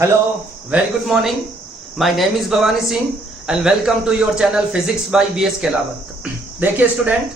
Hello, very good morning. My name is Bhavani Singh and welcome to your channel Physics by BS Kelawat. देखिए student,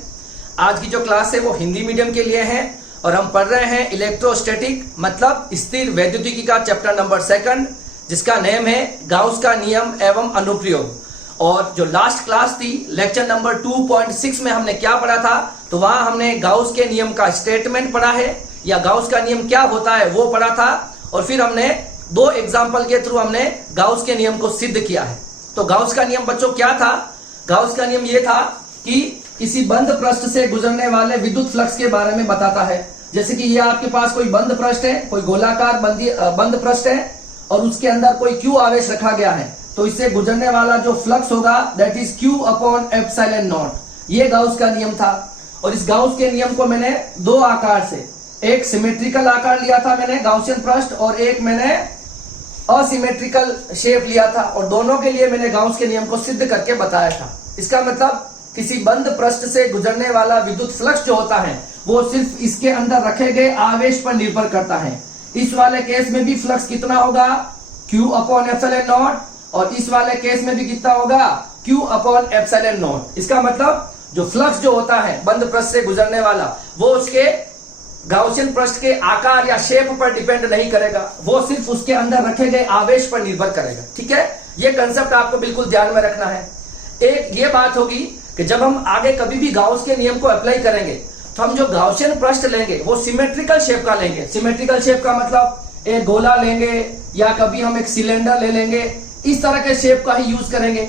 आज की जो class है वो Hindi medium के लिए है और हम पढ़ रहे हैं इलेक्ट्रोस्टैटिक मतलब स्थिर वैद्युतिकी का चैप्टर नंबर 2 जिसका नेम है गाउस का नियम एवं अनुप्रयोग। और जो लास्ट क्लास थी लेक्चर नंबर 2.6 में हमने क्या पढ़ा था, तो वहां हमने गाउस के नियम का स्टेटमेंट पढ़ा है या गाउस का नियम क्या होता है वो पढ़ा था। और फिर हमने 2 एग्जाम्पल के थ्रू हमने गाउस के नियम को सिद्ध किया है। तो गाउस का नियम बच्चों क्या था? गाउस का नियम ये था कि किसी बंद पृष्ठ से गुजरने वाले विद्युत फ्लक्स के बारे में बताता है। जैसे कि ये आपके पास कोई बंद पृष्ठ है, कोई गोलाकार बंद पृष्ठ है और उसके अंदर कोई Q आवेश रखा गया है, तो इससे गुजरने वाला जो फ्लक्स होगा दैट इज Q/ε0। ये गाउस का नियम था। और इस गाउस के नियम को मैंने 2 आकार से, एक सिमेट्रिकल आकार लिया था मैंने गाउसियन पृष्ठ और एक मैंने असिमेट्रिकल शेप लिया था, और दोनों के लिए मैंने गाउस के नियम को सिद्ध करके बताया था। इसका मतलब किसी बंद पृष्ठ से गुजरने वाला विद्युत फ्लक्स जो होता है वो सिर्फ इसके अंदर रखे गए आवेश पर निर्भर करता है। इस वाले केस में भी फ्लक्स कितना होगा Q/ε0 और इस वाले केस में भी कितना होगा Q/ε0। इसका मतलब जो फ्लक्स जो होता है बंद पृष्ठ से गुजरने वाला वो उसके गाउसियन पृष्ठ के आकार या शेप पर डिपेंड नहीं करेगा, वो सिर्फ उसके अंदर रखे गए आवेश पर निर्भर करेगा। ठीक है, ये कंसेप्ट आपको बिल्कुल ध्यान में रखना है। एक ये बात होगी कि जब हम आगे कभी भी गाउस के नियम को अप्लाई करेंगे तो हम जो गाउसियन पृष्ठ लेंगे वो सिमेट्रिकल शेप का लेंगे। सिमेट्रिकल शेप का मतलब एक गोला लेंगे या कभी हम एक सिलेंडर ले लेंगे, इस तरह के शेप का ही यूज करेंगे।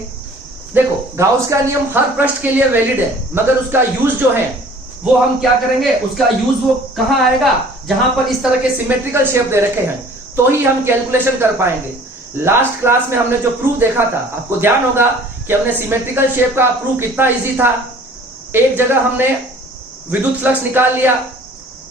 देखो, गाउस का नियम हर पृष्ठ के लिए वैलिड है, मगर उसका यूज जो है वो हम क्या करेंगे, उसका यूज वो कहां आएगा जहां पर इस तरह के सिमेट्रिकल शेप दे रखे हैं, तो ही हम कैलकुलेशन कर पाएंगे। लास्ट क्लास में हमने जो प्रूफ देखा था, आपको ध्यान होगा कि हमने सिमेट्रिकल शेप का प्रूफ कितना इजी था। एक जगह हमने विद्युत फ्लक्स निकाल लिया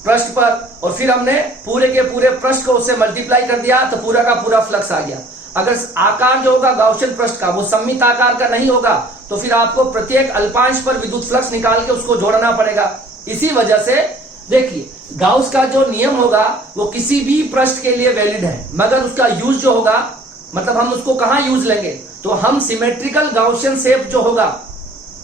पृष्ठ पर और फिर हमने पूरे के पूरे पृष्ठ को उससे मल्टीप्लाई कर दिया तो पूरा का पूरा फ्लक्स आ गया। अगर आकार जो होगा गाउसियन पृष्ठ का वो सममित आकार का नहीं होगा तो फिर आपको प्रत्येक अल्पांश पर विद्युत फ्लक्स निकाल के उसको जोड़ना पड़ेगा। इसी वजह से देखिए, गाउस का जो नियम होगा वो किसी भी पृष्ठ के लिए वैलिड है, मगर उसका यूज जो होगा मतलब हम उसको कहां यूज लेंगे, तो हम सिमेट्रिकल गाउसियन शेप जो होगा,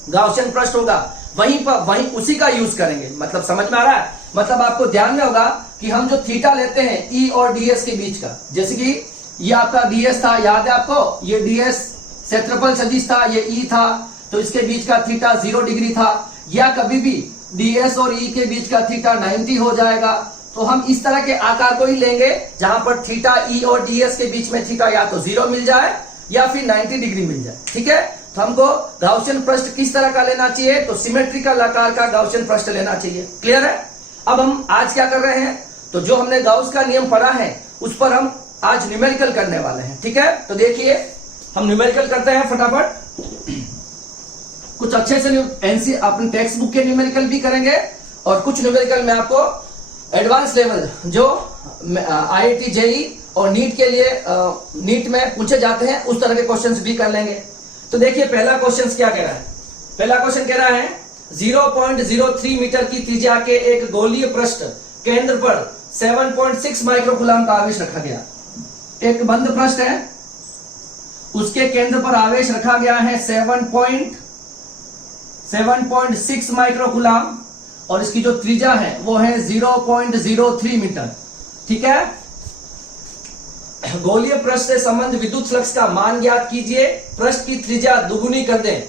गाउसियन पृष्ठ होगा, वहीं उसी का यूज करेंगे। मतलब समझ में आ रहा है? मतलब आपको ध्यान में होगा कि हम जो थीटा लेते हैं E और DS के बीच का, जैसे कि ये आपका DS था, याद है आपको, ये DS क्षेत्रफल सदिश था, ये E था, तो इसके बीच का थीटा 0 डिग्री था। या कभी भी DS और E के बीच का थीटा 90 हो जाएगा, तो हम इस तरह के आकार को ही लेंगे जहां पर थीटा E और DS के बीच में थीटा या तो 0 मिल जाए या फिर 90 डिग्री मिल जाए। ठीक है, तो हमको गाउसियन पृष्ठ किस तरह का लेना चाहिए, तो सिमेट्रिकल आकार का गाउसियन पृष्ठ लेना चाहिए। क्लियर है? अब हम आज क्या कर रहे हैं, तो जो हमने गाउस का नियम पढ़ा है उस पर हम आज न्यूमेरिकल करने वाले हैं। ठीक है, तो देखिए हम न्यूमेरिकल करते हैं फटाफट। कुछ अच्छे से अपने टेक्स्ट बुक के न्यूमेरिकल भी करेंगे और कुछ न्यूमेरिकल में आपको एडवांस लेवल जो IIT JEE और नीट के लिए नीट में पूछे जाते हैं उस तरह के क्वेश्चंस भी कर लेंगे। तो देखिए पहला क्वेश्चन क्या कह रहा है। पहला क्वेश्चन कह रहा है 0.03 मीटर की त्रिज्या के एक गोलीय पृष्ठ केंद्र पर 7.6 माइक्रोकूलम का आवेश रखा गया। एक बंद पृष्ठ है, उसके केंद्र पर आवेश रखा गया है 7.6 माइक्रोकूलम और इसकी जो त्रिज्या है वो है 0.03 मीटर। ठीक है, गोलीय पृष्ठ से संबंध विद्युत फ्लक्स का मान ज्ञात कीजिए। पृष्ठ की त्रिज्या दुगुनी कर दें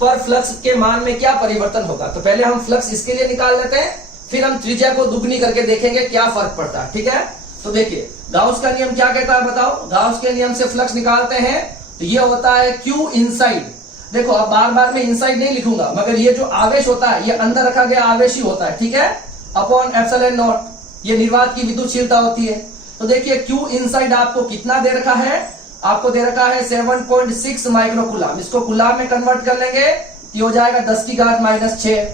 पर फ्लक्स के मान में क्या परिवर्तन होगा। तो पहले हम फ्लक्स इसके लिए निकाल लेते हैं, फिर हम त्रिज्या को दुगुनी करके देखेंगे क्या फर्क पड़ता है। ठीक है, तो देखिए गाउस का नियम क्या कहता है बताओ। गाउस के नियम से फ्लक्स निकालते हैं तो ये होता है Q इनसाइड। देखो अब बार बार मैं इनसाइड नहीं लिखूंगा, मगर ये जो आवेश होता है ये अंदर रखा गया आवेश ही होता है। ठीक है, अपॉन ε0 ये निर्वात की विद्युतशीलता होती है। तो देखिए Q इनसाइड आपको कितना दे रखा है, आपको दे रखा है 7.6 माइक्रोकूलम। इसको कूलम में कन्वर्ट कर लेंगे, ये हो जाएगा 10⁻⁻⁶।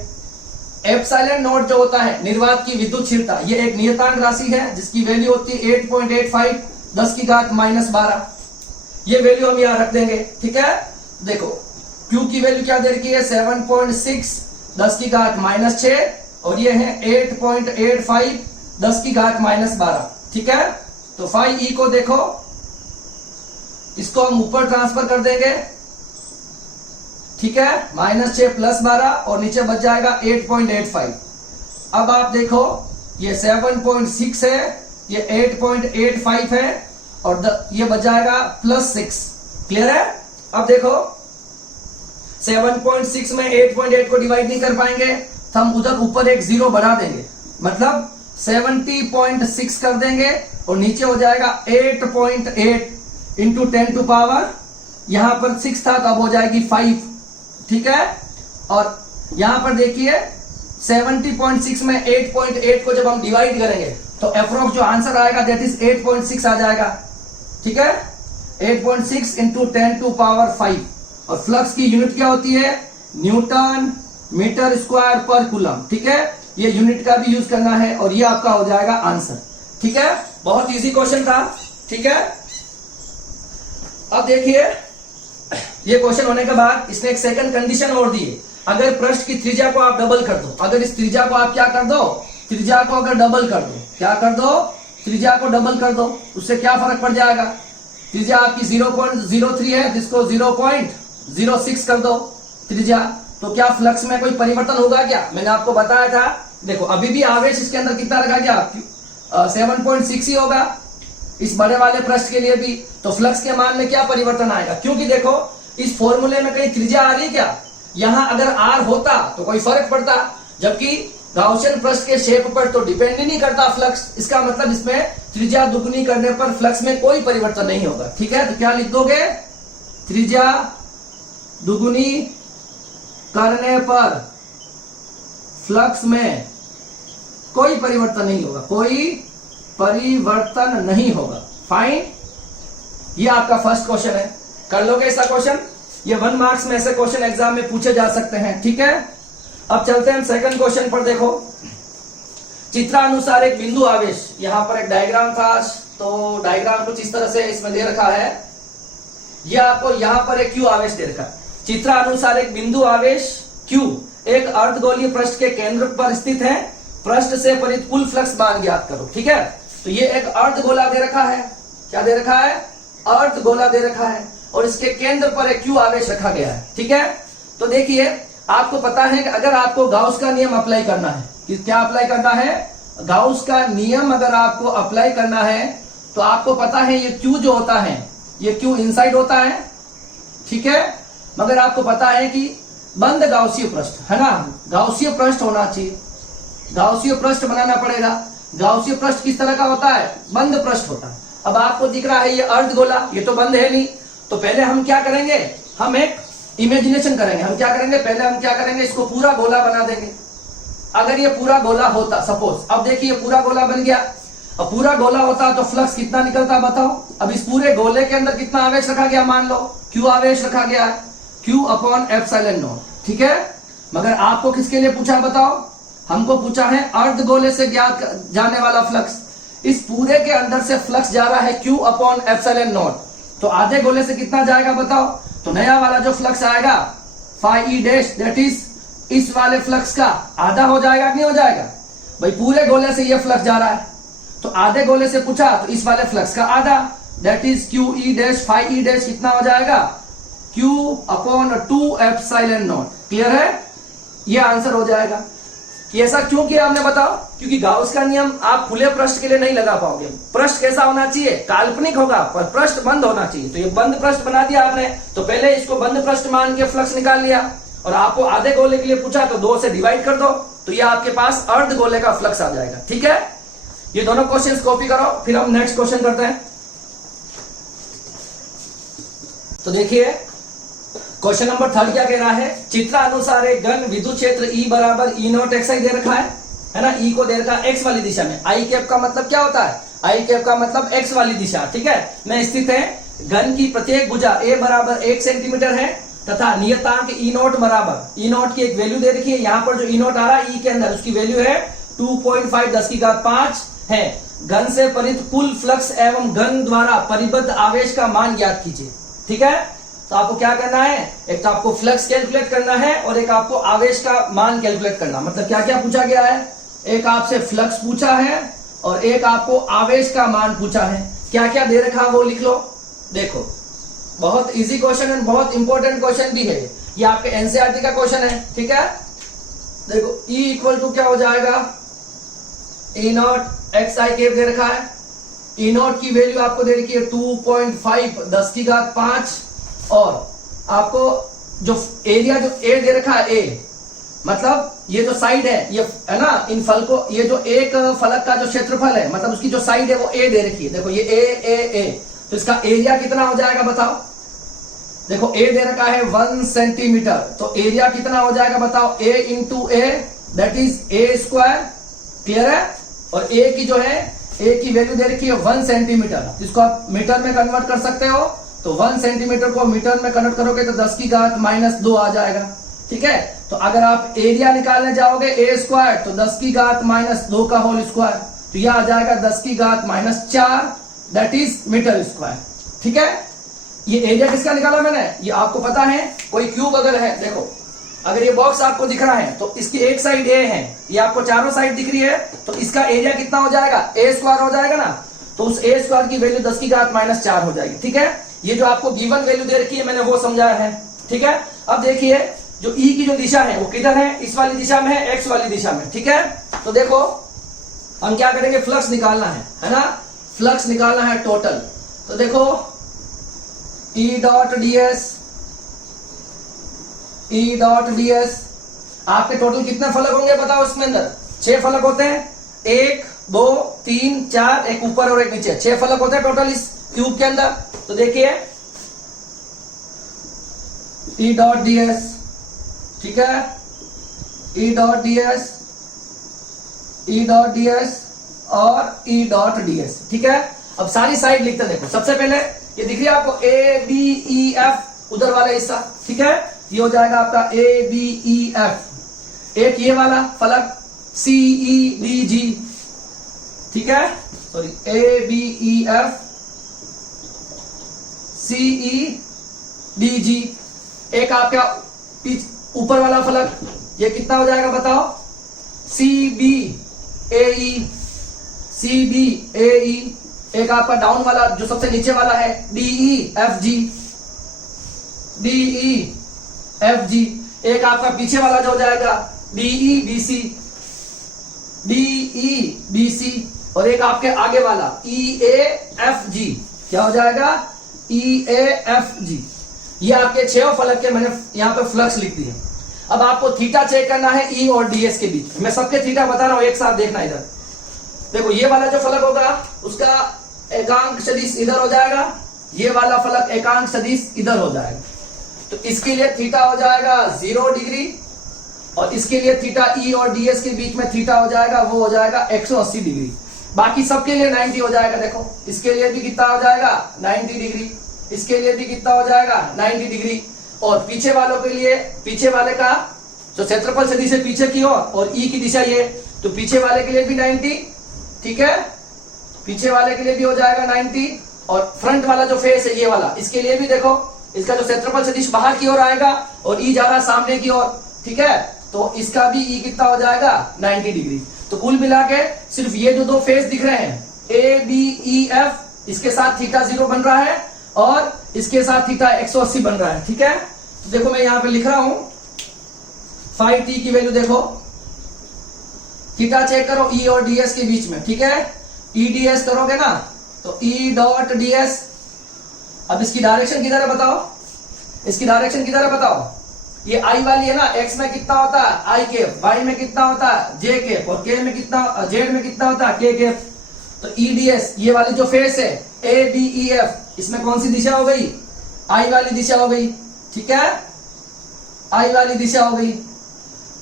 ε0 जो होता है निर्वात की विद्युतशीलता, ये एक नियतांक राशि है जिसकी वैल्यू होती है 8.85 10⁻12। ये वैल्यू हम यहाँ रख देंगे। ठीक है, देखो Q की वैल्यू क्या दे रखी है 7.6 10⁻⁻6 और ये है 8.85 10⁻12। ठीक है, तो फाई ई को देखो, इसको हम ऊपर ट्रांसफर कर देंगे, ठीक है, -6 + 12 और नीचे बच जाएगा 8.85। अब आप देखो ये 7.6 है, ये 8.85 है और ये बच जाएगा +6। क्लियर है? अब देखो 7.6 में 8.8 को डिवाइड नहीं कर पाएंगे तो हम उधर ऊपर एक 0 बढ़ा देंगे, मतलब 70.6 कर देंगे और नीचे हो जाएगा 8.8 इंटू 10 टू पावर, यहां पर 6 था तो अब हो जाएगी 5, ठीक है। और यहां पर देखिए 70.6 में 8.8 को जब हम डिवाइड करेंगे तो अप्रोक्स जो आंसर आएगा दैट इज 8.6 आ जाएगा, ठीक है। 8.6 इंटू 10 टू पावर 5 और फ्लक्स की यूनिट क्या होती है? न्यूटन मीटर स्क्वायर पर कूलम, ठीक है। ये यूनिट का भी यूज करना है और ये आपका हो जाएगा आंसर, ठीक है। बहुत इजी क्वेश्चन था, ठीक है। अब देखिए ये क्वेश्चन होने के बाद इसने एक सेकंड कंडीशन और दी है, अगर पृष्ठ की त्रिज्या को आप डबल कर दो, अगर इस त्रिज्या को आप क्या कर दो, त्रिज्या को अगर डबल कर दो, क्या कर दो, त्रिज्या को डबल कर दो, उससे क्या फर्क पड़ जाएगा? त्रिज्या आपकी 0.03 है, जिसको 0.06 कर दो त्रिज्या, तो क्या फ्लक्स में कोई परिवर्तन होगा क्या? मैंने आपको बताया था, देखो अभी भी आवेश इसके अंदर कितना रखा गया, 7.6 ही होगा इस बड़े वाले पृष्ठ के लिए भी, तो फ्लक्स के मान में क्या परिवर्तन आएगा? क्योंकि देखो इस फॉर्मूले में कहीं त्रिज्या आ रही है क्या? यहां अगर आर होता तो कोई फर्क पड़ता, जबकि गाउसियन पृष्ठ के शेप पर तो डिपेंड ही नहीं करता फ्लक्स, इसका मतलब इसमें त्रिज्या दुगुनी करने पर फ्लक्स में कोई परिवर्तन नहीं होगा, ठीक है। तो क्या लिख दोगे? त्रिज्या दुगुनी करने पर फ्लक्स में कोई परिवर्तन नहीं होगा, कोई परिवर्तन नहीं होगा। फाइन, ये आपका फर्स्ट क्वेश्चन है, कर लोगे ऐसा क्वेश्चन? ये 1 मार्क्स में ऐसे क्वेश्चन एग्जाम में पूछे जा सकते हैं, ठीक है। अब चलते हैं सेकंड क्वेश्चन पर। देखो चित्रानुसार एक बिंदु आवेश, यहां पर एक डायग्राम था, तो डायग्राम कुछ इस तरह से इसमें दे रखा है, ये आपको यहां पर एक क्यू आवेश दे रखा है। चित्रानुसार एक बिंदु आवेश क्यू एक अर्धगोलीय पृष्ठ के केंद्र पर स्थित है, पृष्ठ से परित कुल फ्लक्स मान ज्ञात करो, ठीक है। तो ये एक अर्धगोला दे रखा है, क्या दे रखा है? अर्धगोला दे रखा है और इसके केंद्र पर एक क्यू आवेश रखा गया है, ठीक है। तो देखिए आपको पता है कि अगर आपको गाउस का नियम अप्लाई करना है, क्या अप्लाई करना है? गाउस का नियम अगर आपको अप्लाई करना है तो आपको पता है ये क्यू जो होता है, ये क्यू इनसाइड होता है, ठीक है। मगर आपको पता है कि बंद गाउसीय पृष्ठ है ना, गाउसीय पृष्ठ होना चाहिए, गाउसीय पृष्ठ बनाना पड़ेगा। गाउसीय पृष्ठ किस तरह का होता है? बंद पृष्ठ होता है। अब आपको दिख रहा है ये अर्धगोला, ये तो बंद है नहीं, तो पहले हम क्या करेंगे, हम एक इमेजिनेशन करेंगे। हम क्या करेंगे, पहले हम क्या करेंगे, इसको पूरा गोला बना देंगे। अगर ये पूरा गोला होता, सपोज, अब देखिए पूरा गोला बन गया, अब पूरा गोला होता तो फ्लक्स कितना निकलता बताओ। अब इस पूरे गोले के अंदर कितना आवेश रखा गया, मान लो क्यू आवेश रखा गया है, Q/ε0, ठीक है। मगर आपको किसके लिए पूछा बताओ? हमको पूछा है अर्धगोले से ज्ञात जाने वाला फ्लक्स। इस पूरे के अंदर से फ्लक्स जा रहा है Q/ε0, तो आधे गोले से कितना जाएगा बताओ? तो नया वाला जो फ्लक्स आएगा φe डैश, दैट इज इस वाले फ्लक्स का आधा हो जाएगा, नहीं हो जाएगा? भाई पूरे गोले से ये फ्लक्स जा रहा है, तो आधे गोले से पूछा तो इस वाले फ्लक्स का आधा, that is QE dash φe dash कितना हो जाएगा? Q/2ε0। क्लियर है? ये आंसर हो जाएगा। कि ऐसा क्यों किया हमने बताओ? क्योंकि गाउस का नियम आप खुले पृष्ठ के लिए नहीं लगा पाओगे। पृष्ठ कैसा होना चाहिए? काल्पनिक होगा, पर पृष्ठ बंद होना चाहिए। तो ये बंद पृष्ठ बना दिया आपने, तो पहले इसको बंद पृष्ठ मान के फ्लक्स निकाल लिया, और आपको आधे गोले के लिए पूछा तो 2 से डिवाइड कर दो, तो ये आपके पास अर्ध गोले का फ्लक्स आ जाएगा, ठीक है। ये दोनों क्वेश्चंस कॉपी करो, फिर हम नेक्स्ट क्वेश्चन करते हैं। तो देखिए क्वेश्चन नंबर 3 क्या कह रहा है? चित्रानुसार एक घन विद्युत क्षेत्र E बराबर E0xi दे रखा है ना। E को दे रखा है x वाली दिशा में। I कैप का मतलब क्या होता है? I कैप का मतलब x वाली दिशा, ठीक है, में स्थित है। घन की प्रत्येक भुजा a बराबर 1 सेंटीमीटर है तथा नियतांक E0 बराबर, E0 की एक वैल्यू दे रखी है। यहाँ पर जो E0 आ रहा है E के अंदर, उसकी वैल्यू है 2.5 10⁵ है। घन से परित कुल फ्लक्स एवं घन द्वारा परिबद्ध आवेश का मान ज्ञात कीजिए, ठीक है। तो आपको क्या करना है? एक तो आपको फ्लक्स कैलकुलेट करना है और एक आपको आवेश का मान कैलकुलेट करना। मतलब क्या क्या पूछा गया है? एक आपसे फ्लक्स पूछा है और एक आपको आवेश का मान पूछा है। क्या क्या दे रखा है वो लिख लो। देखो बहुत इजी क्वेश्चन है, बहुत इंपॉर्टेंट क्वेश्चन भी है, ये आपके एनसीईआरटी का क्वेश्चन है। ठीक है, देखो E इक्वल टू क्या हो जाएगा, E not x i cap दे रखा है। E नॉट की वैल्यू आपको दे रखी है 2.5 10 की घात 5, और आपको जो एरिया जो ए दे रखा है, ए मतलब ये जो साइड है ये है ना, इन फल को, ये जो एक फलक का जो क्षेत्रफल है मतलब उसकी जो साइड है वो ए दे रखी है। देखो ये ए, तो इसका एरिया कितना हो जाएगा बताओ। देखो ए दे रखा है 1 सेंटीमीटर, तो एरिया कितना हो जाएगा बताओ, a into a that is a square. Clear है। और ए की जो है, ए की वैल्यू दे रखी है 1 सेंटीमीटर, जिसको आप मीटर में कन्वर्ट कर सकते हो। तो 1 सेंटीमीटर को मीटर में कन्वर्ट करोगे तो 10 की घात -2 आ जाएगा। ठीक है, तो अगर आप एरिया निकालने जाओगे ए स्क्वायर तो 10 की घात -2 का होल स्क्वायर, तो यह आ जाएगा 10 की घात -4 दैट इज मीटर स्क्वायर। ठीक है, ये एरिया किसका निकाला मैंने, ये आपको पता है। कोई क्यूब अगर है, देखो अगर ये बॉक्स आपको दिख रहा है तो इसकी एक साइड ए है, ये आपको चारों साइड दिख रही है, तो इसका एरिया कितना हो जाएगा, ए स्क्वायर हो जाएगा ना। तो उस ए स्क्वायर की वैल्यू 10 की घात -4 हो जाएगी। ठीक है, ये जो आपको गिवन वैल्यू दे रखी है मैंने वो समझाया है। ठीक है, अब देखिए जो ई की जो दिशा है वो किधर है, इस वाली दिशा में है, एक्स वाली दिशा में। ठीक है, तो देखो हम क्या करेंगे, फ्लक्स निकालना है ना, फ्लक्स निकालना है टोटल। तो देखो E डॉट ds, आपके टोटल कितने फलक होंगे बताओ इसमें अंदर, 6 फलक होते हैं, 1 2 3 4, एक ऊपर और एक नीचे, 6 फलक होते हैं टोटल इस क्यूब के अंदर। तो देखिए E डॉट ds, ठीक है, E डॉट ds और E डॉट ds। ठीक है, अब सारी साइड लिखते हैं। देखो सबसे पहले ये दिख रही है आपको ए बी ई एफ, उधर वाला हिस्सा। ठीक है, ये हो जाएगा आपका ए बी ई एफ। एक ये वाला फलक सी ई डी जी। ठीक है, sorry, A B E F C E D G. एक आपका ऊपर वाला फलक ये कितना हो जाएगा बताओ, सी बी ए ई। एक आपका डाउन वाला जो सबसे नीचे वाला है डीई एफ जी। एक आपका पीछे वाला जो हो जाएगा डीई बी सी, और एक आपके आगे वाला ई ए एफ जी। क्या हो जाएगा, ई ए एफ जी। ये आपके 6 फलक के मैंने यहाँ पे फ्लक्स लिख दिए। अब आपको थीटा चेक करना है ई और डीएस के बीच। मैं सबके थीटा बता रहा हूं, एक साथ देखना इधर। देखो ये वाला जो फलक होगा उसका एकांक सदिश इधर हो जाएगा, ये वाला फलक एकांक सदिश इधर हो जाएगा। तो इसके लिए थीटा हो जाएगा 0 डिग्री, और इसके लिए थीटा ई और डीएस के बीच में थीटा हो जाएगा, वो हो जाएगा 180 डिग्री। बाकी सबके लिए 90 हो जाएगा। देखो इसके लिए भी कितना हो जाएगा 90 डिग्री, इसके लिए भी कितना हो जाएगा 90 डिग्री, और पीछे वालों के लिए, पीछे वाले का जो क्षेत्रफल सदिश है पीछे की ओर और ई की दिशा ये, तो पीछे वाले के लिए भी 90। ठीक है, पीछे वाले के लिए भी हो जाएगा 90, और फ्रंट वाला जो फेस है ये वाला, इसके लिए भी देखो इसका जो क्षेत्रफल सदिश बाहर की ओर आएगा और ई जा रहा सामने की ओर। ठीक है, तो इसका भी ई कितना हो जाएगा 90 डिग्री। तो कुल मिला के सिर्फ ये जो 2 फेस दिख रहे हैं ए बी ई एफ, इसके साथ थीटा 0 बन रहा है और इसके साथ थीटा 180 बन रहा है। ठीक है, तो देखो मैं यहां पे लिख रहा हूं फाई टी की वैल्यू, देखो थीटा चेक करो ई और डीएस के बीच में। ठीक है, ई डीएस करोगे ना तो ई डॉट डीएस। अब इसकी डायरेक्शन किधर है बताओ, इसकी डायरेक्शन किधर है बताओ। ये आई वाली है ना, एक्स में कितना होता है आई केप, वाई में कितना होता है जे केप, और के में कितना, जेड में कितना होता है के केप। तो ई डीएस ये वाली जो फेस है ए बी ई एफ, इसमें कौन सी दिशा हो गई, आई वाली दिशा हो गई। ठीक है, आई वाली दिशा हो गई।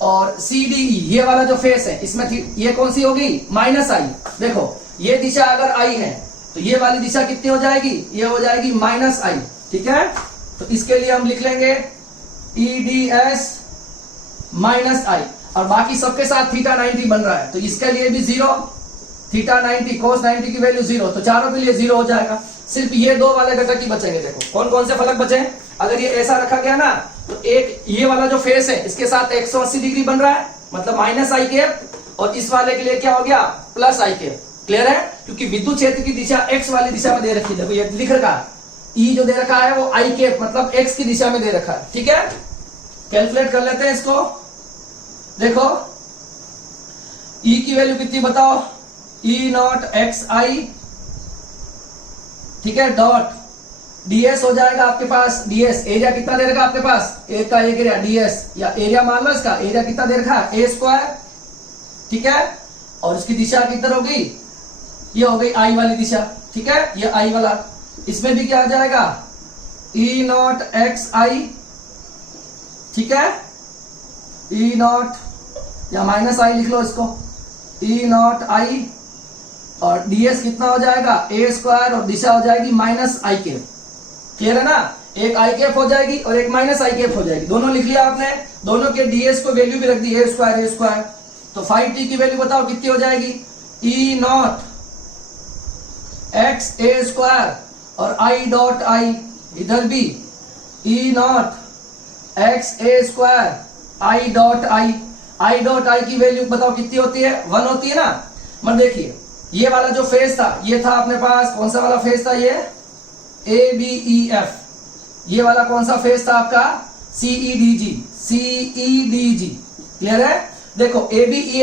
और सी डी ई ये वाला जो फेस है इसमें ये कौन सी होगी -आई। देखो ये दिशा अगर आई है तो ये वाली दिशा कितनी हो जाएगी, ये हो जाएगी -आई। ठीक है, तो इसके लिए हम लिख लेंगे ई डी एस -आई, और बाकी सबके साथ थीटा 90 बन रहा है, तो इसके लिए भी 0, थीटा 90 cos 90 की वैल्यू 0, तो चारों के लिए 0 हो जाएगा। सिर्फ ये 2 वाले घटक ही बचेंगे। देखो कौन कौन से फलक बचे, अगर ये ऐसा रखा गया ना तो एक ये वाला जो फेस है इसके साथ 180 डिग्री बन रहा है, मतलब -आई केप, और इस वाले के लिए क्या हो गया +आई केप। क्लियर है? क्योंकि विद्युत क्षेत्र की दिशा एक्स वाली दिशा में दे रखी है। देखो ये लिख रखा है, ई जो दे रखा है वो आई के मतलब एक्स की दिशा में दे रखा है। ठीक है, कैलकुलेट कर लेते हैं इसको। देखो ई की वैल्यू कितनी बताओ, ई नॉट एक्स आई, ठीक है, डॉट डीएस हो जाएगा आपके पास। डीएस एरिया कितना दे रखा आपके पास, ए का एक एरिया डीएस, या एरिया मान लो इसका, एरिया कितना दे रखा है ए स्क्वायर, ठीक है, और इसकी दिशा किधर होगी, ये हो गई आई वाली दिशा। ठीक है, ये आई वाला, इसमें भी क्या आ जाएगा, ई नॉट एक्स आई, ठीक है, ई नॉट या माइनस आई लिख लो इसको, ई नॉट आई, और डीएस कितना हो जाएगा ए स्क्वायर, और दिशा हो जाएगी माइनस आई के। क्लियर है ना, एक आई कैप हो जाएगी और एक माइनस आई कैप हो जाएगी। दोनों लिख लिया आपने, दोनों के डीएस को वैल्यू भी रख दी ए स्क्वायर। तो 5t की वैल्यू बताओ कितनी हो जाएगी, E not x a square, और आई डॉट आई इधर भी E not x a square i dot i. I dot i की वैल्यू बताओ कितनी होती है, 1 होती है ना। मतलब देखिए ये वाला जो फेज था, ये था अपने पास कौन सा वाला फेज था, ये ए बी ई एफ। ये वाला कौन सा फेज था आपका, सीई डी जी। क्लियर है? देखो ए बी ई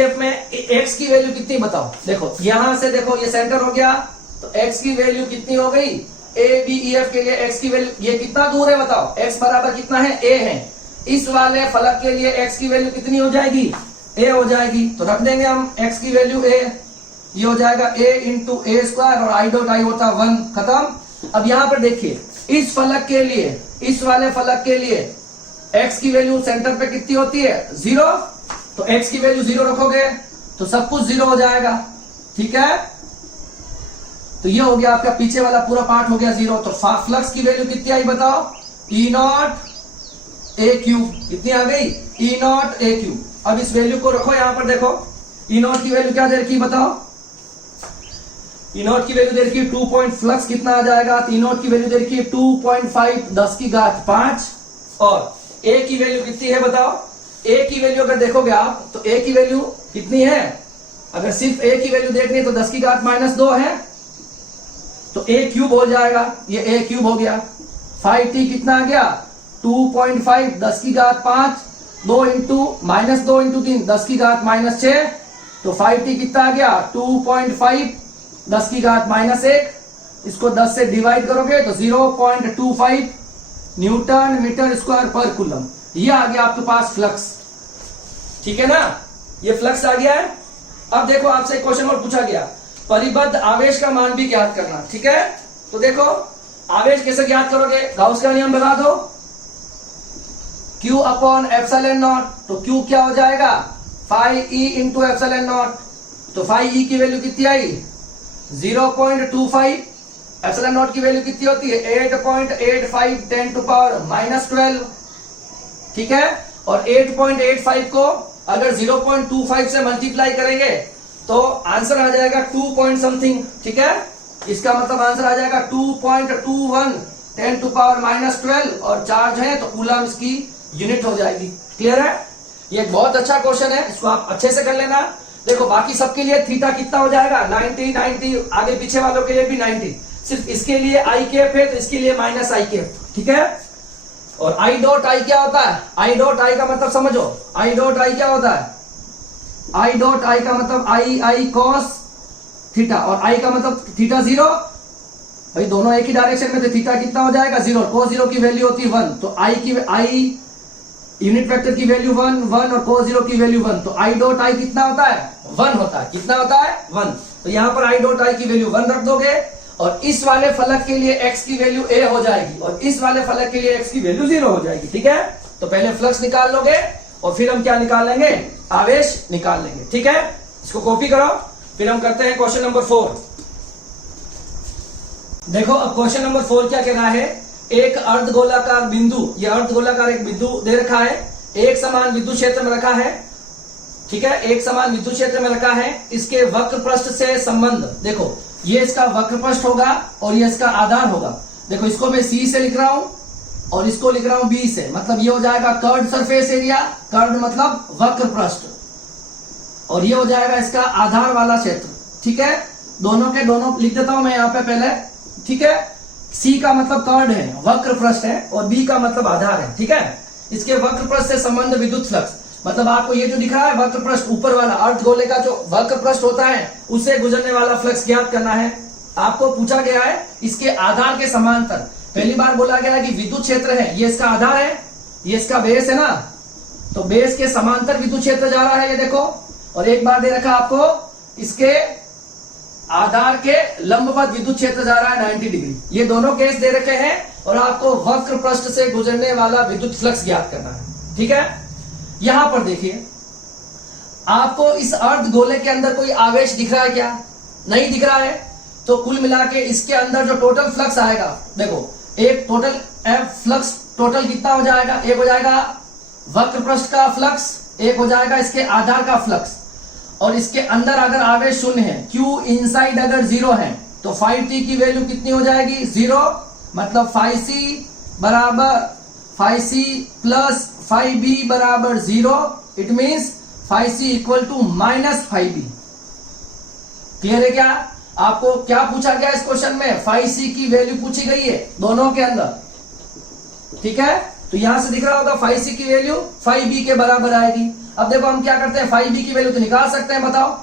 एफ में एक्स की वैल्यू कितनी बताओ। देखो यहां से देखो ये सेंटर हो गया, तो एक्स की वैल्यू कितनी हो गई, ए बी ई एफ के लिए एक्स की वैल्यू, ये कितना दूर है बताओ, एक्स बराबर कितना है, ए है। इस वाले फलक के लिए एक्स की वैल्यू कितनी हो जाएगी, ए हो जाएगी। तो रख देंगे हम एक्स की वैल्यू ए, ये हो जाएगा ए इंटू ए स्क्वायर, और आई डॉट आई होता 1, खत्म। अब यहां पर देखिए इस फलक के लिए, इस वाले फलक के लिए एक्स की वैल्यू सेंटर पे कितनी होती है, 0। तो एक्स की वैल्यू 0 रखोगे तो सब कुछ 0 हो जाएगा। ठीक है, तो ये हो गया आपका पीछे वाला पूरा पार्ट हो गया 0। तो फ्लक्स की वैल्यू कितनी आई बताओ, ई नॉट ए क्यू, कितनी आ गई, ई नॉट ए क्यू। अब इस वैल्यू को रखो यहां पर, देखो ई नॉट की वैल्यू क्या दे रखी बताओ, ई नॉट की वैल्यू दे रखी है 2 पॉइंट, फ्लक्स कितना आ जाएगा, ई नॉट की वैल्यू दे रखी है 2.5 10 की घात 5, और ए की वैल्यू कितनी है बताओ। ए की वैल्यू अगर देखोगे आप तो ए की वैल्यू कितनी है, अगर सिर्फ ए की वैल्यू देखनी है तो 10 की घात -2 है, तो ए क्यूब हो जाएगा, ये ए क्यूब हो गया। 5t कितना आ गया, 2.5 10 की घात 5, 2 इंटू -2 इंटू 3 10 की घात -6, तो 5t कितना आ गया, 2.5 10 की घात -1, इसको 10 से डिवाइड करोगे तो 0.25 न्यूटन मीटर स्क्वायर पर कूलम। ये आ गया आपके पास फ्लक्स। ठीक है ना, ये फ्लक्स आ गया है। अब देखो आपसे एक क्वेश्चन और पूछा गया, परिबद्ध आवेश का मान भी ज्ञात करना। ठीक है, तो देखो आवेश कैसे ज्ञात करोगे, गाउस का नियम लगा दो, Q अपॉन एप्सिलॉन नॉट। तो Q क्या हो जाएगा, phi E into epsilon naught. तो फाई ई की वैल्यू कितनी आई, 0.25। एप्सिलॉन नॉट की वैल्यू कितनी होती है, 8.85 10⁻12। ठीक है, और 8.85 को अगर 0.25 से मल्टीप्लाई करेंगे तो आंसर आ जाएगा 2 पॉइंट समथिंग। ठीक है, इसका मतलब आंसर आ जाएगा 2.21 10⁻12, और चार्ज है तो कूलम इसकी यूनिट हो जाएगी। क्लियर है, ये एक बहुत अच्छा क्वेश्चन है, इसको आप अच्छे से कर लेना। देखो बाकी सबके लिए थीटा कितना हो जाएगा, 90, आगे पीछे वालों के लिए भी 90। सिर्फ इसके लिए आई कैप है तो इसके लिए माइनस आई कैप। ठीक है, और आई डॉट आई क्या होता है, आई डॉट आई का मतलब समझो, आई डॉट आई क्या होता है, आई डॉट आई का मतलब आई कॉस थीटा, और आई का मतलब थीटा 0। भाई दोनों एक ही डायरेक्शन में, तो थीटा कितना हो जाएगा 0, cos 0 की वैल्यू होती है 1, तो आई यूनिट वेक्टर की वैल्यू 1 और cos 0 की वैल्यू 1, तो आई डॉट आई कितना होता है, 1 होता है। कितना होता है, 1। तो यहां पर आई डॉट आई की वैल्यू 1 रख दोगे, और इस वाले फलक के लिए x की वैल्यू a हो जाएगी, और इस वाले फलक के लिए x की वैल्यू 0 हो जाएगी। ठीक है, तो पहले फ्लक्स निकाल लोगे और फिर हम क्या निकाल लेंगे, आवेश निकाल लेंगे। ठीक है, इसको कॉपी करो, फिर हम करते हैं क्वेश्चन नंबर 4। देखो अब क्वेश्चन नंबर 4 क्या कह रहा है, एक अर्धगोलाकार बिंदु, यह अर्धगोलाकार एक बिंदु दे रखा है, एक समान विद्युत क्षेत्र में रखा है। ठीक है, एक समान विद्युत क्षेत्र में रखा है, इसके वक्र पृष्ठ से संबंध, देखो ये इसका वक्र पृष्ठ होगा और ये इसका आधार होगा। देखो इसको मैं C से लिख रहा हूं और इसको लिख रहा हूं B से, मतलब ये हो जाएगा कर्व्ड सरफेस एरिया। कर्व्ड मतलब वक्र पृष्ठ, और ये हो जाएगा इसका आधार वाला क्षेत्र। ठीक है, दोनों के दोनों लिख देता हूं मैं यहाँ पे पहले। ठीक है, सी का मतलब कर्ड है, वक्र पृष्ठ है, और बी का मतलब आधार है। ठीक है, इसके वक्र पृष्ठ से संबंध विद्युत फ्लक्स, मतलब आपको ये जो दिख रहा है वक्र पृष्ठ ऊपर वाला अर्धगोले का जो वक्र पृष्ठ होता है उससे गुजरने वाला फ्लक्स ज्ञात करना है। आपको पूछा गया है इसके आधार के समांतर। पहली बार बोला गया है कि विद्युत क्षेत्र है, ये इसका आधार है, ये इसका बेस है ना, तो बेस के समांतर विद्युत क्षेत्र जा रहा है, ये देखो। और एक बार दे रखा आपको इसके आधार के लंबवत विद्युत क्षेत्र जा रहा है 90 डिग्री। ये दोनों केस दे रखे हैं और आपको वक्र पृष्ठ से गुजरने वाला विद्युत फ्लक्स ज्ञात करना है। ठीक है, यहां पर देखिए आपको इस अर्धगोले के अंदर कोई आवेश दिख रहा है क्या? नहीं दिख रहा है। तो कुल मिला के इसके अंदर जो टोटल फ्लक्स आएगा, देखो एक टोटल फ्लक्स टोटल कितना हो जाएगा? एक हो जाएगा वक्र पृष्ठ का फ्लक्स, एक हो जाएगा इसके आधार का फ्लक्स। और इसके अंदर अगर आवेश शून्य है, Q इनसाइड अगर 0 है, तो फाई टी की वैल्यू कितनी हो जाएगी? 0। मतलब फाई सी बराबर phi C plus phi B बराबर 0। It means phi C equal to minus phi B. Clear है क्या? आपको क्या पूछा गया इस क्वेश्चन में? फाई सी की वैल्यू पूछी गई है दोनों के अंदर। ठीक है, तो यहां से दिख रहा होगा फाई सी की वैल्यू फाई बी के बराबर आएगी। अब देखो हम क्या करते हैं, फाई बी की वैल्यू तो निकाल सकते हैं। बताओ,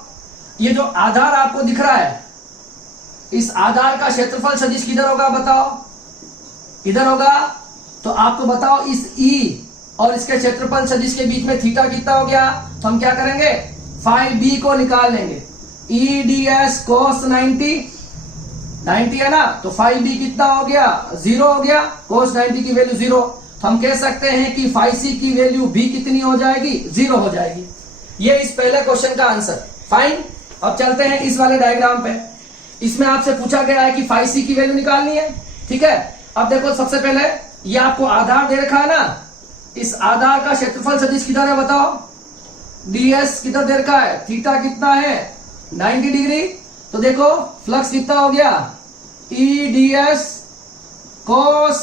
ये जो आधार आपको दिख रहा है, इस आधार का क्षेत्रफल सदिश किधर होगा? बताओ किधर होगा? तो आपको बताओ इस E और इसके क्षेत्रफल सदिश के बीच में थीटा कितना हो गया? तो हम क्या करेंगे, फाई बी को निकाल लेंगे। ई डी एस कोस 90 है ना, तो फाई बी कितना हो गया? 0 हो गया। कोस 90 की वैल्यू 0, तो हम कह सकते हैं कि फाई सी की वैल्यू भी कितनी हो जाएगी? 0 हो जाएगी। ये इस पहले क्वेश्चन का आंसर। फाइन। अब चलते हैं इस वाले डायग्राम पे। इसमें आपसे पूछा गया है कि फाई सी की वैल्यू निकालनी है। ठीक है, अब देखो सबसे पहले ये आपको आधार दे रखा है ना, इस आधार का क्षेत्रफल सदिश किधर है? बताओ, ds किधर दे रखा है? थीटा कितना है? 90 डिग्री। तो देखो फ्लक्स कितना हो गया? E ds कोस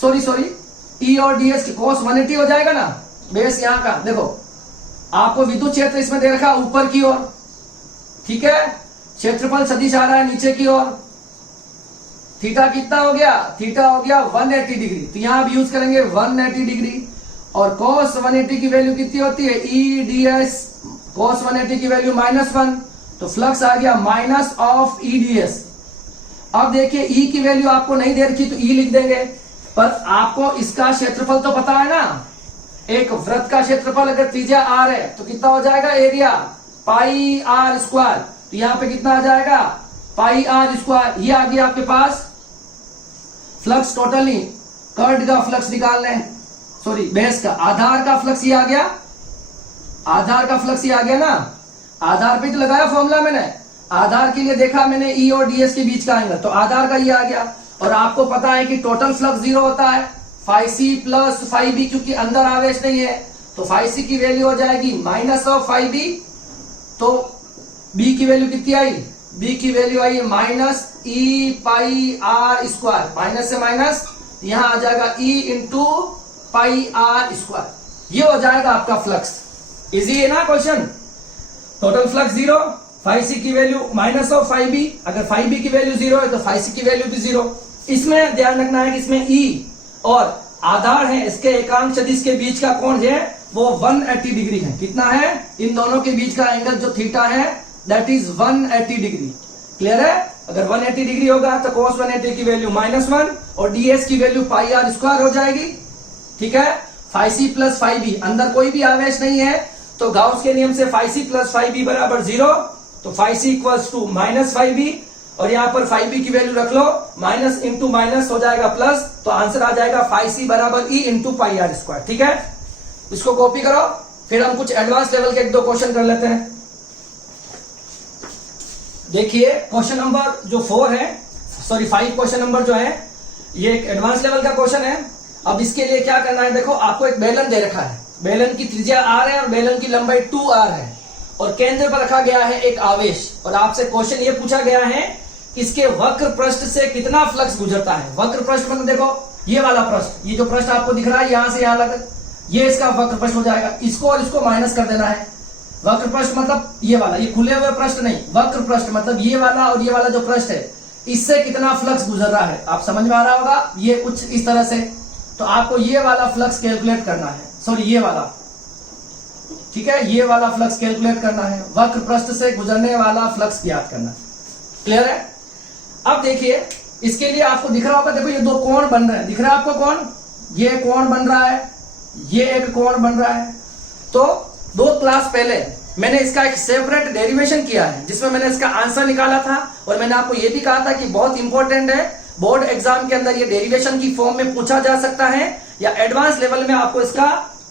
सॉरी E और ds की कोस 180 हो जाएगा ना, बेस यहाँ का। देखो आपको विद्युत क्षेत्र इसमें दे रखा ऊपर की ओर। ठीक है, क्षेत्रफल सदिश आ रहा है नीचे की ओर। थीटा कितना हो गया? थीटा हो गया 180 डिग्री। तो यहां भी यूज करेंगे 180 डिग्री। और cos 180 की वैल्यू कितनी होती है? E ds cos 180 की वैल्यू -1। तो फ्लक्स आ गया माइनस ऑफ E ds। अब देखिए E की वैल्यू आपको नहीं दे रखी तो E लिख देंगे, पर आपको इसका क्षेत्रफल तो पता है ना। एक वृत्त का क्षेत्रफल अगर त्रिज्या r है तो कितना हो जाएगा? Area pi r square. तो यहां पे कितना आ जाएगा? पाई r स्क्वायर। ये आ गया आपके पास फ्लक्स टोटली। कर्ड का फ्लक्स निकालना है, सॉरी बेस का, आधार का फ्लक्स ये आ गया, आधार का फ्लक्स ये आ गया ना। आधार पे तो लगाया फॉर्मूला मैंने, आधार के लिए देखा मैंने E और ds के बीच का एंगल, तो आधार का ये आ गया। और आपको पता है कि टोटल फ्लक्स 0 होता है, phi C plus phi B, क्योंकि अंदर आवेश नहीं है। तो फाई सी की वैल्यू हो जाएगी माइनस ऑफ फाई बी। तो बी की वैल्यू कितनी आई? बी की वैल्यू आई minus E pi R square. Minus से माइनस यहां आ जाएगा E into pi R square. ये हो जाएगा आपका फ्लक्स। इजी है ना question. Total flux 0, phi C की value minus of phi B. अगर फाई बी की वैल्यू 0 है तो फाई सी की वैल्यू भी 0। इसमें ध्यान रखना है कि इसमें E और आधार है, इसके एकांक सदिश के बीच का कोण है वो 180 डिग्री है। कितना है? इन दोनों के बीच का एंगल जो थीटा है दैट इज 180 डिग्री। क्लियर है? अगर 180 डिग्री होगा तो cos 180 की वैल्यू -1 और ds की वैल्यू पाई आर स्क्वायर हो जाएगी। ठीक है, phi C plus phi B, अंदर कोई भी आवेश नहीं है, तो गाउस के नियम से phi C plus phi B बराबर 0। तो phi C equals to minus phi B, और यहां पर फाई बी की वैल्यू रख लो, माइनस इंटू माइनस हो जाएगा प्लस। तो आंसर आ जाएगा फाई सी बराबर E into pi R square. ठीक है, इसको कॉपी करो, फिर हम कुछ एडवांस लेवल के 1-2 क्वेश्चन कर लेते हैं। देखिए क्वेश्चन नंबर जो 4 है, सॉरी 5 क्वेश्चन नंबर जो है, ये एक एडवांस लेवल का क्वेश्चन है। अब इसके लिए क्या करना है, देखो आपको एक बेलन दे रखा है, बेलन की त्रिज्या r है और बेलन की लंबाई 2r है, और केंद्र पर रखा गया है एक आवेश। और आपसे क्वेश्चन ये पूछा गया है इसके वक्र पृष्ठ से कितना फ्लक्स गुजरता है। वक्र पृष्ठ मतलब देखो ये वाला पृष्ठ, ये जो पृष्ठ आपको दिख रहा है यहां से यहां लग, ये इसका वक्र पृष्ठ हो जाएगा। इसको और इसको माइनस कर देना है। वक्र पृष्ठ मतलब ये वाला, ये खुले हुए पृष्ठ नहीं, वक्र पृष्ठ मतलब ये वाला और ये वाला जो पृष्ठ है इससे कितना फ्लक्स गुजर रहा है, आप समझ में आ रहा होगा। ये कुछ इस तरह से, तो आपको ये वाला फ्लक्स कैलकुलेट करना है, सॉरी ये वाला, ठीक है, ये वाला फ्लक्स कैलकुलेट करना है, वक्र पृष्ठ से गुजरने वाला फ्लक्स ज्ञात करना। क्लियर है? अब देखिए इसके लिए आपको दिख रहा होगा, देखो ये दो कोण बन रहे हैं, दिख रहा है आपको कोण, ये कोण बन रहा है, ये एक कोण बन रहा है। तो 2 क्लास पहले मैंने इसका एक सेपरेट डेरिवेशन किया है जिसमें मैंने इसका आंसर निकाला था और मैंने आपको ये भी कहा था कि बहुत इंपॉर्टेंट है, बोर्ड एग्जाम के अंदर ये डेरिवेशन की फॉर्म में पूछा जा सकता है या एडवांस लेवल में आपको इसका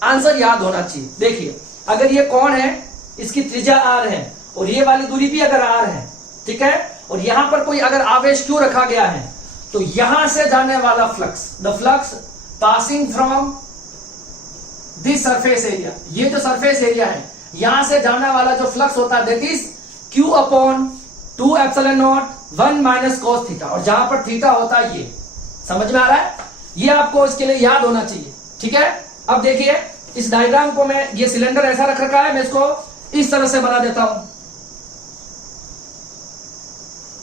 आंसर याद होना चाहिए। देखिए अगर ये कोण है, इसकी त्रिज्या r है और ये वाली दूरी भी अगर r है, ठीक है, और यहां पर कोई अगर आवेश q रखा गया है तो यहां से जाने वाला flux, the flux passing from this surface area, ये जो सरफेस एरिया है यहां से जाने वाला जो फ्लक्स होता है that is q upon 2 epsilon naught 1 minus cos theta, और जहां पर थीटा होता है ये, समझ में आ रहा है? ये आपको इसके लिए याद होना चाहिए, ठीक है। अब देखिए इस डायग्राम को मैं, ये सिलेंडर ऐसा रख रखा है, मैं इसको इस तरह से बना देता हूं,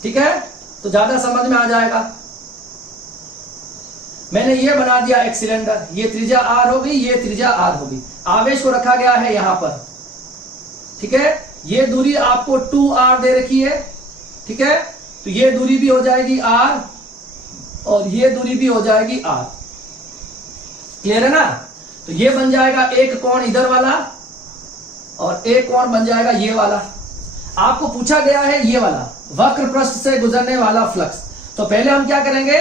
ठीक है, तो ज्यादा समझ में आ जाएगा। मैंने ये बना दिया एक सिलेंडर, ये त्रिज्या r होगी, ये त्रिज्या r होगी, आवेश को रखा गया है यहां पर, ठीक है, ये दूरी आपको 2r दे रखी है, ठीक है, तो ये दूरी भी हो जाएगी r और ये दूरी भी हो जाएगी r। क्लियर है ना? तो ये बन जाएगा एक कोण इधर वाला और एक कोण बन जाएगा ये वाला। आपको पूछा गया है ये वाला वक्र पृष्ठ से गुजरने वाला फ्लक्स, तो पहले हम क्या करेंगे,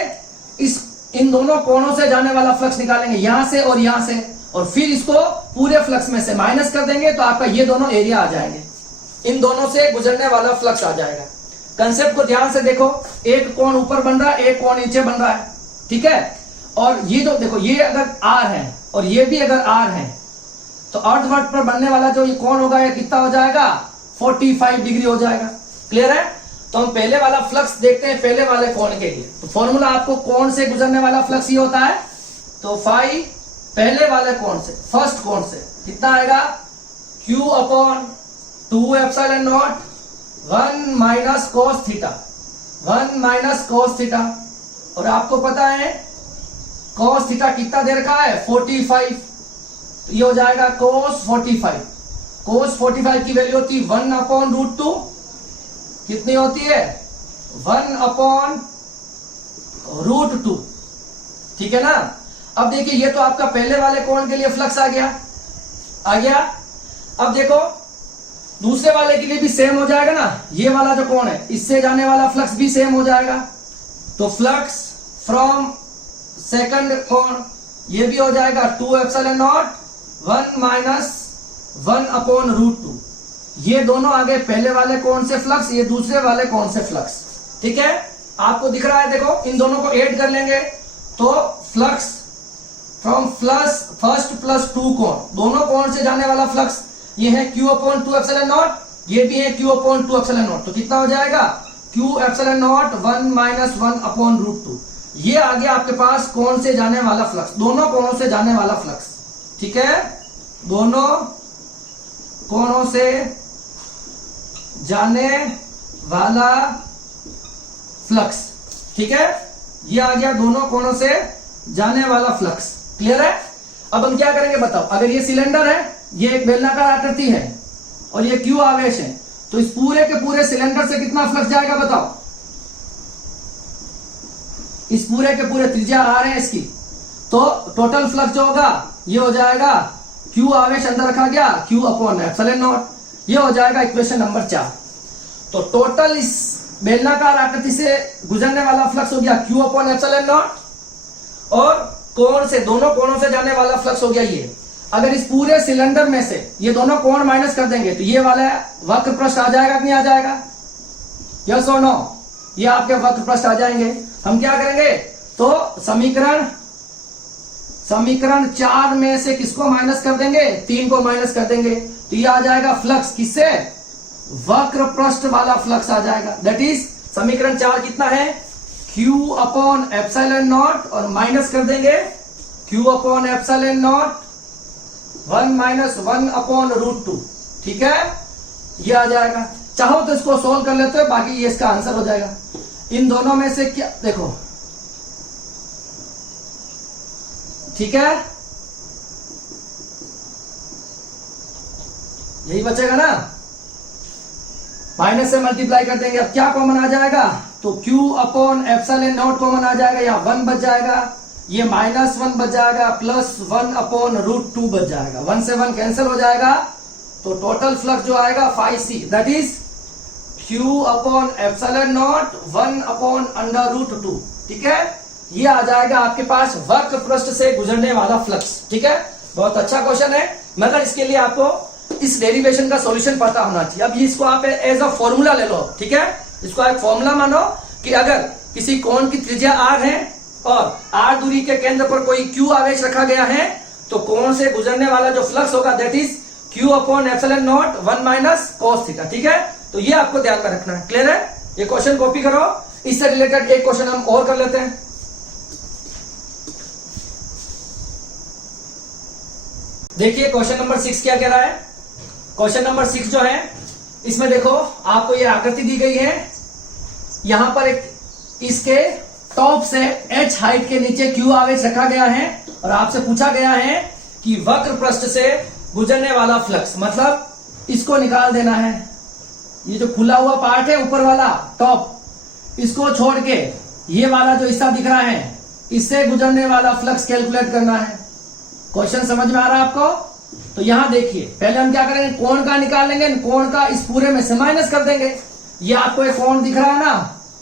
इन दोनों कोणों से जाने वाला फ्लक्स निकालेंगे, यहां से और यहां से, और फिर इसको पूरे फ्लक्स में से माइनस कर देंगे तो आपका ये दोनों एरिया आ जाएंगे, इन दोनों से गुजरने वाला फ्लक्स आ जाएगा। कंसेप्ट को ध्यान से देखो, एक कोण ऊपर बन रहा है, एक कोण नीचे बन रहा है, ठीक है, और ये जो देखो ये अगर r है और ये भी अगर r है तो अर्धवर्त पर बनने वाला जो ये कोण होगा ये कितना हो जाएगा, 45 डिग्री हो जाएगा। क्लियर है? तो हम पहले वाला फ्लक्स देखते हैं पहले वाले कोण के लिए। तो फॉर्मूला आपको कोण से गुजरने वाला फ्लक्स ही होता है, तो फाई पहले वाले कोण से, फर्स्ट कोण से कितना आएगा, q upon 2 epsilon naught 1 minus cos theta, 1 minus cos theta, और आपको पता है cos थीटा कितना दे रखा है, 45, तो ये हो जाएगा cos 45, cos 45 की वैल्यू होती है 1 अपॉन √2, कितनी होती है, 1 अपॉन √2, ठीक है ना। अब देखिए ये तो आपका पहले वाले कोण के लिए फ्लक्स आ गया। अब देखो दूसरे वाले के लिए भी सेम हो जाएगा ना, ये वाला जो कोण है इससे जाने वाला फ्लक्स भी सेम हो जाएगा, तो फ्लक्स फ्रॉम सेकंड कोण ये भी हो जाएगा 2 एप्सिलॉन नॉट 1 माइनस 1 अपॉन √2, ये दोनों आगे पहले वाले कोण से फ्लक्स, ये दूसरे वाले कोण से फ्लक्स, ठीक है, आपको दिख रहा है, देखो इन दोनों को ऐड कर लेंगे तो फ्लक्स फ्रॉम फर्स्ट प्लस 2 कोण, दोनों कोण से जाने वाला फ्लक्स ये है q अपॉन 2 एप्सिलॉन नॉट, ये भी है q अपॉन 2 एप्सिलॉन नॉट, तो कितना हो जाएगा, q epsilon naught 1 minus 1 upon √2, ये आ गया आपके पास कोण से जाने वाला फ्लक्स, दोनों कोणों से जाने वाला फ्लक्स, ठीक है, दोनों कोणों से जाने वाला फ्लक्स, ठीक है, ये आ गया दोनों कोणों से जाने वाला फ्लक्स। क्लियर है? अब हम क्या करेंगे बताओ, अगर ये सिलेंडर है, ये एक बेलनाकार आकृति है और ये q आवेश है, तो इस पूरे के पूरे सिलेंडर से कितना फ्लक्स जाएगा बताओ, इस पूरे के पूरे त्रिज्या r है इसकी, तो टोटल फ्लक्स जो होगा ये हो जाएगा q आवेश अंदर रखा गया q अपॉन एप्सिलॉन नॉट, ये हो जाएगा इक्वेशन नंबर 4। तो टोटल इस बेलनाकार आकृति से गुजरने वाला फ्लक्स हो गया q अपॉन एप्सिलॉन नॉट, और कोण से, दोनों कोणों से जाने वाला फ्लक्स हो गया ये। अगर इस पूरे सिलेंडर में से ये दोनों कोण माइनस कर देंगे तो ये वाला वक्र पृष्ठ आ जाएगा कि नहीं आ जाएगा, यस और नो, ये आपके वक्र पृष्ठ आ जाएंगे। हम क्या करेंगे, तो समीकरण 4 में से किसको माइनस कर देंगे, 3 को माइनस कर देंगे, तो ये आ जाएगा फ्लक्स किससे, वक्र पृष्ठ वाला फ्लक्स आ जाएगा, दैट इज समीकरण 4 कितना है, q अपॉन एप्सिलॉन नॉट, और माइनस कर देंगे q upon epsilon naught 1 minus 1 upon √2, ठीक है, ये आ जाएगा। चाहो तो इसको सोल्व कर लेते हो, बाकी ये इसका आंसर हो जाएगा। इन दोनों में से क्या, देखो ठीक है, यही बचेगा ना, माइनस से मल्टीप्लाई कर देंगे। अब क्या कॉमन आ जाएगा, तो Q upon epsilon not common आ जाएगा, या 1 बच जाएगा, ये -1 बच जाएगा, प्लस 1 अपॉन √2 बच जाएगा। 1 से 1 कैंसिल हो जाएगा, तो टोटल फ्लक्स जो आएगा phi that is Q upon epsilon naught 1 upon √2। ठीक है, ये आ जाएगा आपके पास वक्र पृष्ठ से गुजरने वाला फ्लक्स। ठीक है, बहुत अच्छा क्वेश्चन है, मगर इसके लिए आपको इस डेरिवेशन का सॉल्यूशन पता होना चाहिए। अब इसको आप एज अ फॉर्मूला ले लो। ठीक है, इसको एक फॉर्मूला मानो कि अगर किसी कोण की त्रिज्या r है और r दूरी के केंद्र पर कोई q आवेश रखा गया है, तो कोण से गुजरने वाला जो फ्लक्स होगा that is Q upon epsilon naught 1 minus cos theta. ठीक है, तो ये आपको ध्यान में रखना है। क्लियर है, ये क्वेश्चन कॉपी करो। इससे रिलेटेड एक क्वेश्चन हम और कर लेते हैं। देखिए क्वेश्चन नंबर 6 क्या कह रहा है। क्वेश्चन नंबर 6 जो है, इसमें देखो आपको ये आकृति दी गई है, यहां पर एक इसके टॉप से h हाइट के नीचे Q आवेश रखा गया है और आपसे पूछा गया है कि वक्र पृष्ठ से गुजरने वाला फ्लक्स, मतलब इसको निकाल देना है। ये जो खुला हुआ पार्ट है ऊपर वाला टॉप, इसको छोड़ के ये वाला जो हिस्सा दिख रहा है, इससे गुजरने वाला फ्लक्स कैलकुलेट करना है। क्वेश्चन समझ में आ रहा है आपको? तो यहां देखिए, पहले हम क्या करेंगे, कोण का निकाल लेंगे, कोण का इस पूरे में से माइनस कर देंगे। ये आपको एक कोण दिख रहा है ना,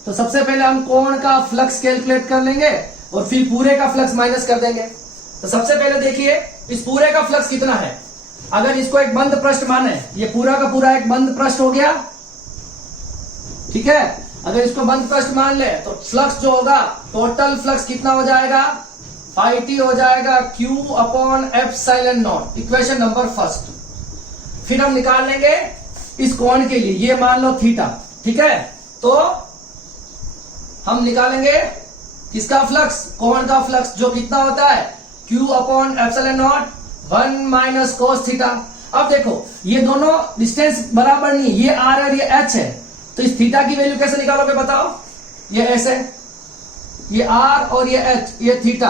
तो सबसे पहले हम कोण का फ्लक्स कैलकुलेट कर लेंगे और फिर पूरे का फ्लक्स माइनस कर देंगे। तो सबसे पहले देखिए इस पूरे का फ्लक्स कितना है। अगर इसको एक बंद पृष्ठ माने, ये पूरा का पूरा एक बंद पृष्ठ हो गया। ठीक है, अगर इसको बंद पृष्ठ मान ले तो फ्लक्स जो होगा, टोटल फ्लक्स कितना हो जाएगा, phi t हो जाएगा Q upon epsilon not. Equation number first. फिर हम निकाल लेंगे इस कोण के लिए, ये मान लो थीटा। ठीक है, तो हम निकालेंगे किसका फ्लक्स, कोण का फ्लक्स, जो कितना होता है Q upon epsilon naught 1 minus cos theta. अब देखो ये दोनों डिस्टेंस बराबर नहीं, ये r है और ये h है, तो इस थीटा की वैल्यू कैसे निकालोगे बताओ। ये ऐसे, ये r और ये h, ये थीटा,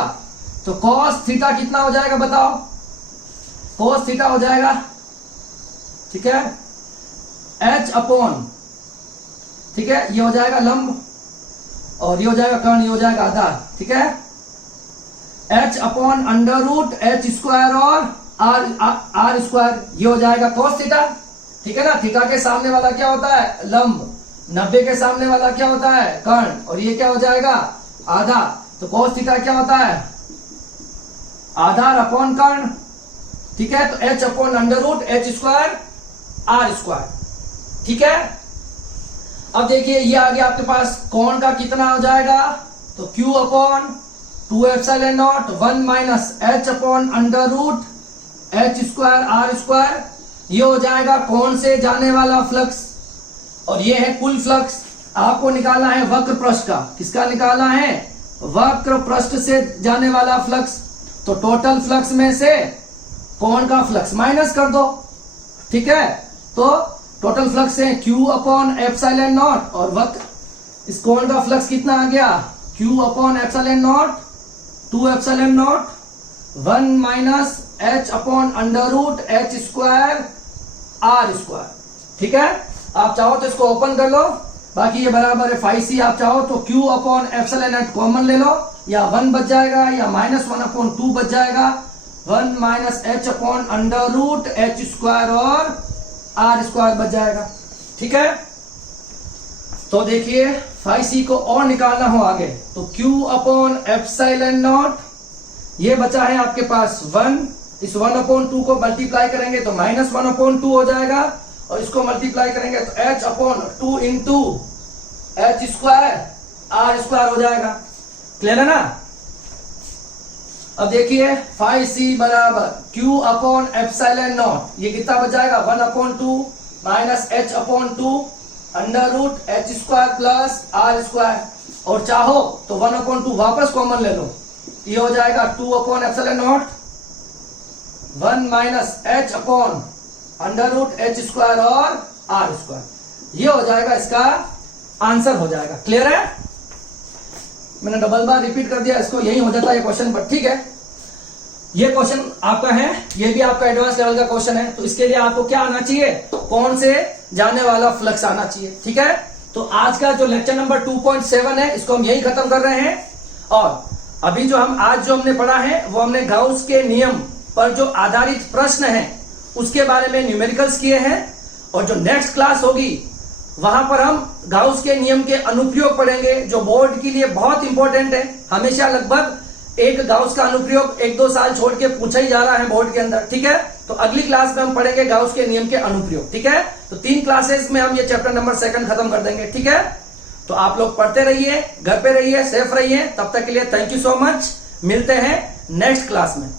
तो cos थीटा कितना हो जाएगा बताओ, cos थीटा हो जाएगा, ठीक है, h अपॉन, ठीक है, ये हो जाएगा लंब और ये हो जाएगा कर्ण, ये हो जाएगा आधार। ठीक है, h upon under root h square और r स्क्वायर, ये हो जाएगा cos थीटा। ठीक है ना, थीटा के सामने वाला क्या होता है, लंब, 90 के सामने वाला क्या होता है, कर्ण, और ये क्या हो जाएगा, आधा। तो cos थीटा क्या होता है, आधार अपॉन कर्ण। ठीक है, तो h upon under root h square r square. ठीक है, अब देखिए ये आ गया आपके पास, कोण का कितना हो जाएगा, तो Q upon 2 epsilon naught 1 minus h upon under root h square r square, ये हो जाएगा कोण से जाने वाला फ्लक्स, और ये है कुल फ्लक्स। आपको निकालना है वक्र पृष्ठ का, किसका निकालना है, वक्र पृष्ठ से जाने वाला फ्लक्स। तो टोटल फ्लक्स में से कोण का फ्लक्स माइनस कर दो। ठीक है, तो टोटल फ्लक्स है Q अपॉन एप्सिलॉन नॉट, और वक्र इस कोण का फ्लक्स कितना आ गया, Q upon epsilon naught 2 epsilon naught 1 minus h upon under root h square r square. ठीक है, आप चाहो तो इसको ओपन कर लो, बाकी ये बराबर है phi c। आप चाहो तो Q upon epsilon not common ले लो, या 1 बच जाएगा, या -1 अपॉन 2 बच जाएगा, 1 minus h upon under root h square और r स्क्वायर बच जाएगा। ठीक है, तो देखिए phi c को और निकालना हो आगे, तो Q अपॉन एप्सिलॉन नॉट, ये बचा है आपके पास 1, इस 1 अपॉन 2 को मल्टीप्लाई करेंगे तो -1 अपॉन 2 हो जाएगा, और इसको मल्टीप्लाई करेंगे तो h upon 2 into h square r square हो जाएगा। क्लियर है ना। अब देखिए phi c बराबर Q अपॉन एप्सिलॉन नॉट, ये कितना बच जाएगा, 1 upon 2 minus h upon 2 under root h square plus r square, और चाहो तो 1 अपॉन 2 वापस कॉमन ले लो, ये हो जाएगा 2 upon epsilon naught 1 minus h upon √h² और r²। ये हो जाएगा, इसका आंसर हो जाएगा। क्लियर है? मैंने डबल बार रिपीट कर दिया इसको, यही हो जाता है क्वेश्चन, बट ठीक है। ये क्वेश्चन आपका है, ये भी आपका एडवांस लेवल का क्वेश्चन है, तो इसके लिए आपको क्या आना चाहिए, कौन से जाने वाला फ्लक्स आना चाहिए। ठीक है, तो आज का जो लेक्चर नंबर 2.7 है, इसको हम यही खत्म कर रहे हैं। और अभी जो हमने पढ़ा है, वो हमने गाउस के नियम पर जो आधारित प्रश्न है उसके बारे में न्यूमेरिकल्स किए हैं। और जो नेक्स्ट क्लास होगी वहां पर हम गाउस के नियम के अनुप्रयोग पढ़ेंगे, जो बोर्ड के लिए बहुत इंपॉर्टेंट है। हमेशा लगभग एक गाउस का अनुप्रयोग 1-2 साल छोड़ के पूछा ही जा रहा है बोर्ड के अंदर। ठीक है, तो अगली क्लास में हम पढ़ेंगे गाउस के नियम के अनुप्रयोग। ठीक है, तो 3 क्लासेस में हम ये चैप्टर नंबर 2 खत्म कर देंगे। ठीक है, तो आप लोग पढ़ते रहिए, घर पे रहिए, सेफ रहिए। तब तक के लिए थैंक यू सो मच। मिलते हैं नेक्स्ट क्लास में।